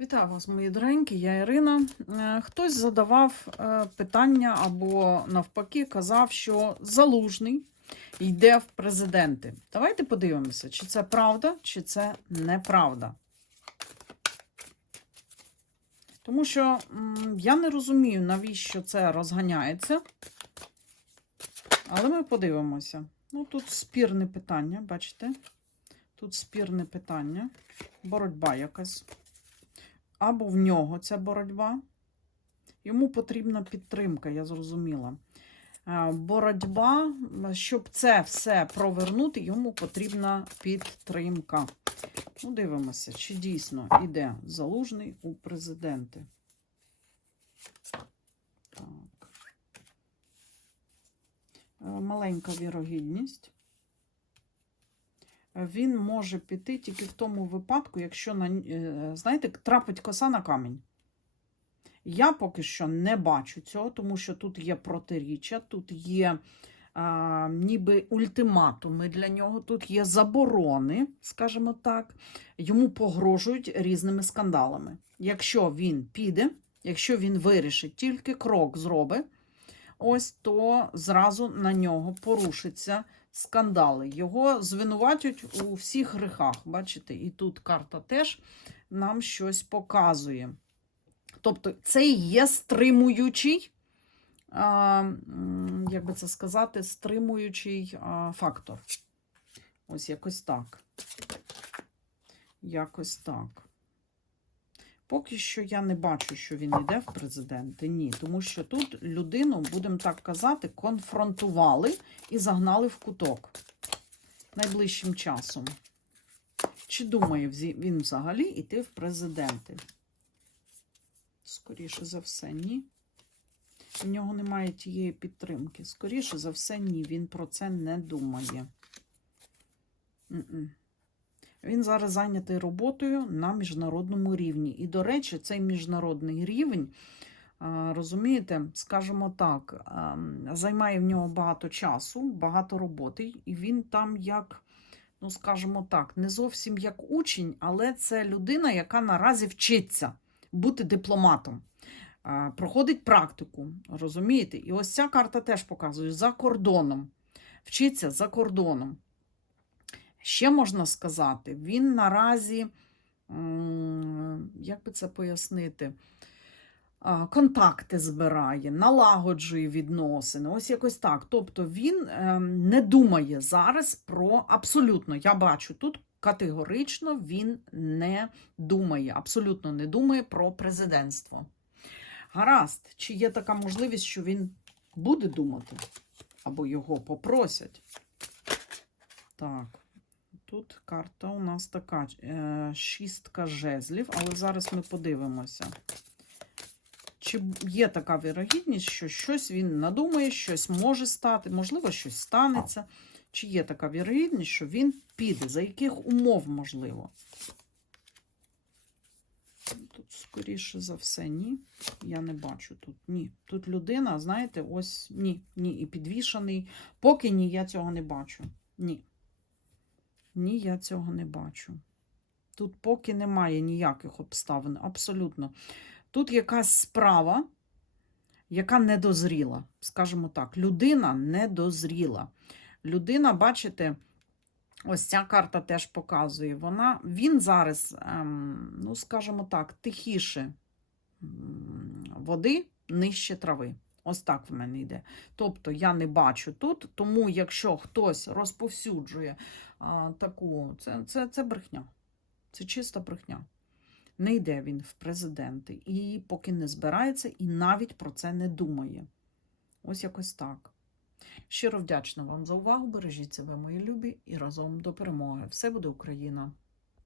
Вітаю вас, мої доренькі, я Ірина. Е, Хтось задавав е, питання або навпаки казав, що залужний йде в президенти. Давайте подивимося, чи це правда, чи це неправда. Тому що я не розумію, навіщо це розганяється. Але ми подивимося. Ну, тут спірне питання, бачите? Тут спірне питання, боротьба якась або в нього ця боротьба. Йому потрібна підтримка, я зрозуміла. Е, Боротьба, щоб це все провернути, йому потрібна підтримка. Ну, дивимося, чи дійсно йде залужний у президенти. Так. Е, Маленька вірогідність. Він може піти тільки в тому випадку, якщо на, е, знаєте, трапить коса на камінь. Я поки що не бачу цього, тому що тут є протиріччя, тут є а, ніби ультиматуми для нього, тут є заборони, скажімо так, йому погрожують різними скандалами. Якщо він піде, якщо він вирішить, тільки крок зробить, ось то зразу на нього порушиться скандали. Його звинуватять у всіх грехах. Бачите, і тут карта теж нам щось показує. Тобто, це є стримуючий, як би це сказати, стримуючий фактор. Ось якось так. Якось так. Поки що я не бачу, що він йде в президенти. Ні, тому що тут людину, будемо так казати, конфронтували і загнали в куток найближчим часом. Чи думає він взагалі йти в президенти? Скоріше за все, ні. У нього немає тієї підтримки. Скоріше за все, ні. Він про це не думає. М-м. Він зараз зайнятий роботою на міжнародному рівні. І, до речі, цей міжнародний рівень, розумієте, скажімо так, займає в нього багато часу, багато роботи, і він там як, ну, скажімо так, не зовсім як учень, але це людина, яка наразі вчиться бути дипломатом. Проходить практику, розумієте? І ось ця карта теж показує за кордоном. Вчиться за кордоном. Ще можна сказати, він наразі, як би це пояснити, контакти збирає, налагоджує відносини. Ось якось так. Тобто він ем, не думає зараз про абсолютно, я бачу тут категорично він не думає, абсолютно не думає про президентство. Гаразд, чи є така можливість, що він буде думати, або його попросять? Так. Тут карта у нас така е, шістка жезлів, але зараз ми подивимося. Чи є така вірогідність, що щось він надумає, щось може стати, можливо, щось станеться. Чи є така вірогідність, що він піде? За яких умов можливо? Тут, скоріше за все, ні. Я не бачу тут. Ні. Тут людина, знаєте, ось ні, ні. І підвішаний. Поки ні, я цього не бачу. Ні. Ні, я цього не бачу. Тут поки немає ніяких обставин, абсолютно. Тут якась справа, яка не дозріла, скажімо так, людина не дозріла. Людина, бачите, ось ця карта теж показує. Вона, Він зараз, ем, ну, скажімо так, тихіше води, нижче трави. Ось так в мене йде. Тобто я не бачу тут, тому якщо хтось розповсюджує а, таку, це, це, це брехня. Це чиста брехня. Не йде він в президенти і поки не збирається, і навіть про це не думає. Ось якось так. Щиро вдячна вам за увагу. Бережіть себе, мої любі, і разом до перемоги. Все буде Україна!